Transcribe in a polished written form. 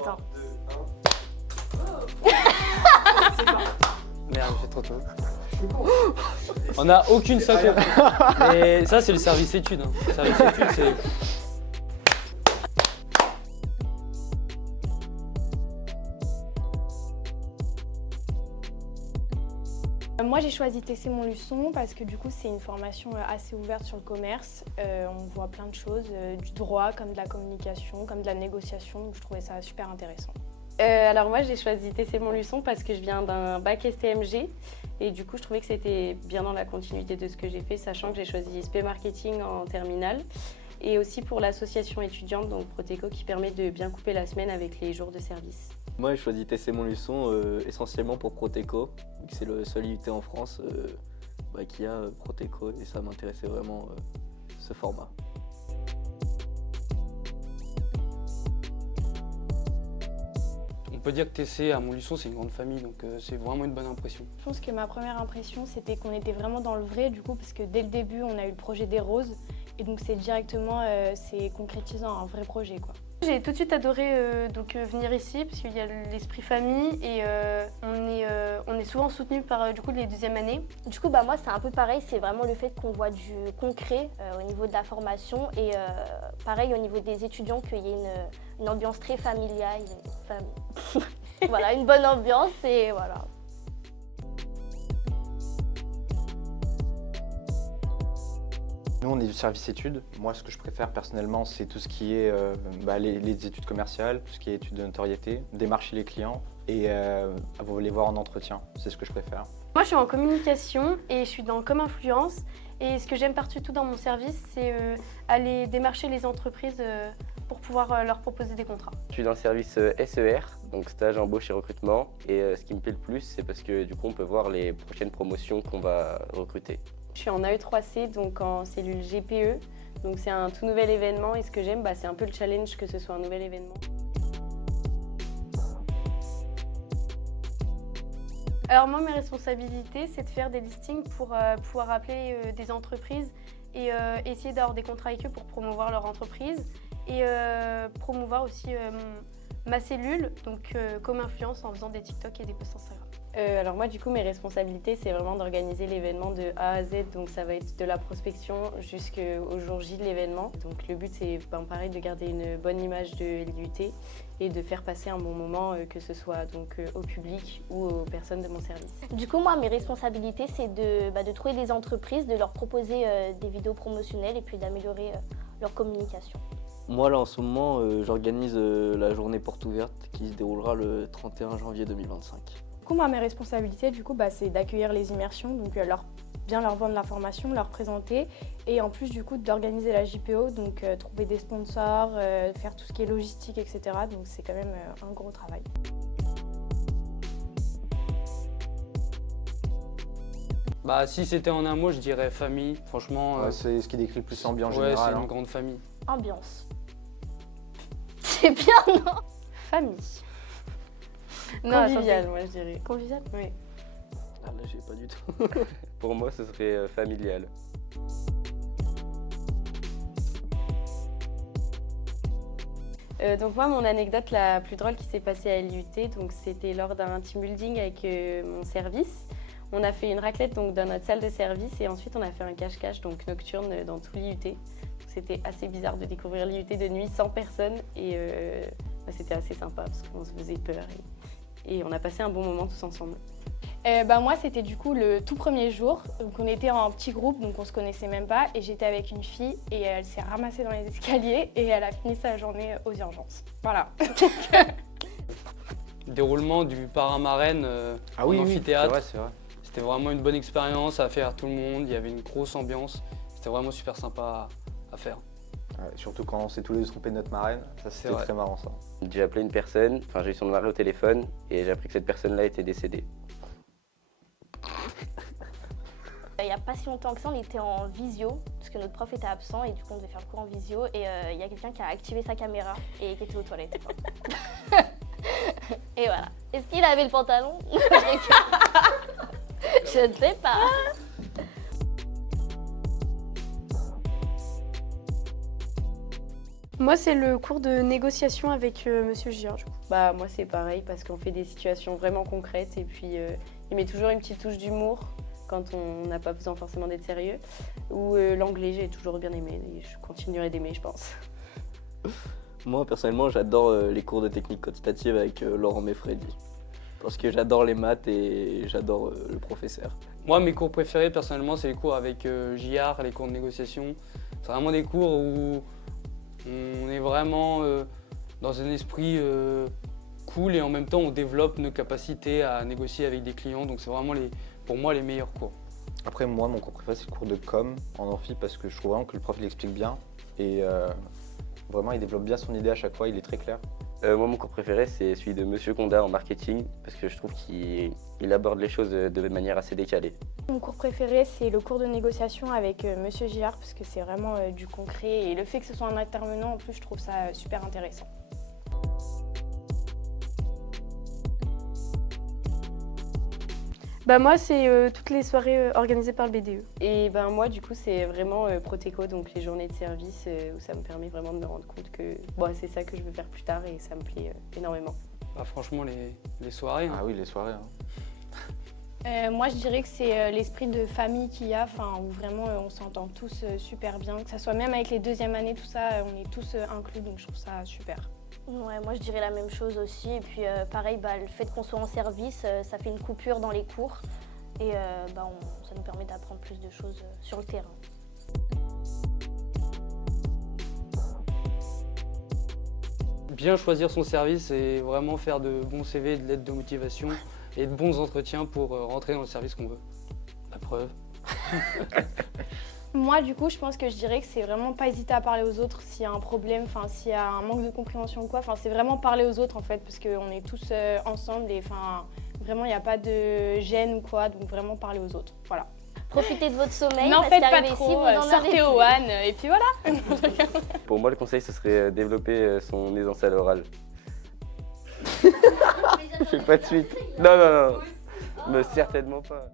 Attends. Merde, j'ai trop tôt. On n'a aucune sacoche. Et ça, c'est le service études. Hein. Le service études, c'est... Moi j'ai choisi TC Montluçon parce que du coup c'est une formation assez ouverte sur le commerce. On voit plein de choses, du droit comme de la communication, comme de la négociation, donc je trouvais ça super intéressant. Alors moi j'ai choisi TC Montluçon parce que je viens d'un bac STMG et du coup je trouvais que c'était bien dans la continuité de ce que j'ai fait, sachant que j'ai choisi SP Marketing en terminale et aussi pour l'association étudiante, donc Proteco, qui permet de bien couper la semaine avec les jours de service. Moi j'ai choisi TC Montluçon essentiellement pour Proteco, vu que c'est le seul IUT en France qui a Proteco et ça m'intéressait vraiment ce format. On peut dire que TC à Montluçon, c'est une grande famille, donc c'est vraiment une bonne impression. Je pense que ma première impression c'était qu'on était vraiment dans le vrai du coup parce que dès le début on a eu le projet des roses et donc c'est directement c'est concrétisant un vrai projet quoi. J'ai tout de suite adoré venir ici parce qu'il y a l'esprit famille et on est souvent soutenu par du coup les deuxièmes années. Du coup moi c'est un peu pareil, c'est vraiment le fait qu'on voit du concret au niveau de la formation et pareil au niveau des étudiants qu'il y ait une ambiance très familiale, voilà, une bonne ambiance et voilà. Nous, on est du service études. Moi, ce que je préfère personnellement, c'est tout ce qui est les études commerciales, tout ce qui est études de notoriété, démarcher les clients et les voir en entretien. C'est ce que je préfère. Moi, je suis en communication et je suis dans Comme Influence. Et ce que j'aime par-dessus dans mon service, c'est aller démarcher les entreprises pour pouvoir leur proposer des contrats. Je suis dans le service SER, donc stage, embauche et recrutement. Et ce qui me plaît le plus, c'est parce que du coup, on peut voir les prochaines promotions qu'on va recruter. Je suis en AE3C, donc en cellule GPE, donc c'est un tout nouvel événement et ce que j'aime, c'est un peu le challenge que ce soit un nouvel événement. Alors moi, mes responsabilités, c'est de faire des listings pour pouvoir appeler des entreprises et essayer d'avoir des contrats avec eux pour promouvoir leur entreprise et promouvoir aussi ma cellule, donc Comme Influence, en faisant des TikTok et des posts Instagram. Alors moi, du coup, mes responsabilités, c'est vraiment d'organiser l'événement de A à Z. Donc ça va être de la prospection jusqu'au jour J de l'événement. Donc le but, c'est pareil, de garder une bonne image de l'IUT et de faire passer un bon moment, que ce soit donc au public ou aux personnes de mon service. Du coup, moi, mes responsabilités, c'est de trouver des entreprises, de leur proposer des vidéos promotionnelles et puis d'améliorer leur communication. Moi là en ce moment, j'organise la journée porte ouverte qui se déroulera le 31 janvier 2025. Du coup moi mes responsabilités c'est d'accueillir les immersions, donc bien leur vendre l'information, leur présenter et en plus du coup d'organiser la JPO, donc trouver des sponsors, faire tout ce qui est logistique, etc. Donc c'est quand même un gros travail. Si c'était en un mot, je dirais famille. Franchement, c'est ce qui décrit le plus l'ambiance ouais, générale. c'est une grande famille. Ambiance. C'est bien, non? Famille. Convivial, moi je dirais. Convivial? Oui. Ah là, j'ai pas du tout. Pour moi, ce serait familial. Donc moi, mon anecdote la plus drôle qui s'est passée à l'IUT, donc c'était lors d'un team building avec mon service. On a fait une raclette donc, dans notre salle de service et ensuite on a fait un cache-cache donc nocturne dans tout l'IUT. C'était assez bizarre de découvrir l'IUT de nuit sans personne et c'était assez sympa parce qu'on se faisait peur et on a passé un bon moment tous ensemble. Moi c'était du coup le tout premier jour, donc on était en petit groupe donc on se connaissait même pas et j'étais avec une fille et elle s'est ramassée dans les escaliers et elle a fini sa journée aux urgences. Voilà. Déroulement du parrain-marraine en amphithéâtre. C'est vrai. C'était vraiment une bonne expérience à faire à tout le monde, il y avait une grosse ambiance, c'était vraiment super sympa à faire. Ouais, surtout quand on s'est tous les deux trompés de notre marraine, ça c'était très marrant ça. J'ai appelé une personne, j'ai eu son mari au téléphone et j'ai appris que cette personne-là était décédée. Il n'y a pas si longtemps que ça, on était en visio, parce que notre prof était absent et du coup on devait faire le cours en visio et il y a quelqu'un qui a activé sa caméra et qui était aux toilettes. Et voilà. Est-ce qu'il avait le pantalon? Je ne sais pas. Moi, c'est le cours de négociation avec Monsieur Gior, du coup. Bah moi c'est pareil parce qu'on fait des situations vraiment concrètes et puis il met toujours une petite touche d'humour quand on n'a pas besoin forcément d'être sérieux. Ou l'anglais j'ai toujours bien aimé et je continuerai d'aimer je pense. Moi personnellement j'adore les cours de technique quantitative avec Laurent Meffredi. Parce que j'adore les maths et j'adore le professeur. Moi, mes cours préférés, personnellement, c'est les cours avec JR, les cours de négociation. C'est vraiment des cours où on est vraiment dans un esprit cool et en même temps, on développe nos capacités à négocier avec des clients. Donc, c'est vraiment, pour moi, les meilleurs cours. Après, moi, mon cours préféré, c'est le cours de com en amphi parce que je trouve vraiment que le prof il explique bien et vraiment, il développe bien son idée à chaque fois, il est très clair. Moi, mon cours préféré, c'est celui de Monsieur Condat en marketing, parce que je trouve qu'il aborde les choses de manière assez décalée. Mon cours préféré, c'est le cours de négociation avec Monsieur Girard, parce que c'est vraiment du concret. Et le fait que ce soit un intervenant, en plus, je trouve ça super intéressant. Bah moi, c'est toutes les soirées organisées par le BDE. Et ben moi du coup c'est vraiment Proteco, donc les journées de service où ça me permet vraiment de me rendre compte que bon, c'est ça que je veux faire plus tard et ça me plaît énormément. Bah, franchement, les soirées. Hein. Ah oui, les soirées. Hein. Moi, je dirais que c'est l'esprit de famille qu'il y a, où vraiment on s'entend tous super bien. Que ça soit même avec les deuxièmes années, tout ça, on est tous inclus, donc je trouve ça super. Ouais, moi je dirais la même chose aussi. Et puis pareil, le fait qu'on soit en service, ça fait une coupure dans les cours et ça nous permet d'apprendre plus de choses sur le terrain. Bien choisir son service et vraiment faire de bons CV, de lettres de motivation et de bons entretiens pour rentrer dans le service qu'on veut. La preuve. Moi, du coup, je pense que je dirais que c'est vraiment pas hésiter à parler aux autres s'il y a un problème, s'il y a un manque de compréhension ou quoi. C'est vraiment parler aux autres en fait, parce qu'on est tous ensemble et vraiment il n'y a pas de gêne ou quoi, donc vraiment parler aux autres. Voilà. Profitez de votre sommeil. N'en parce faites pas qu'arrivé trop, ici, vous en sortez avez au plus. one et puis voilà. Pour moi, le conseil, ce serait développer son aisance à l'oral. Je fais pas de suite. Non, mais certainement pas.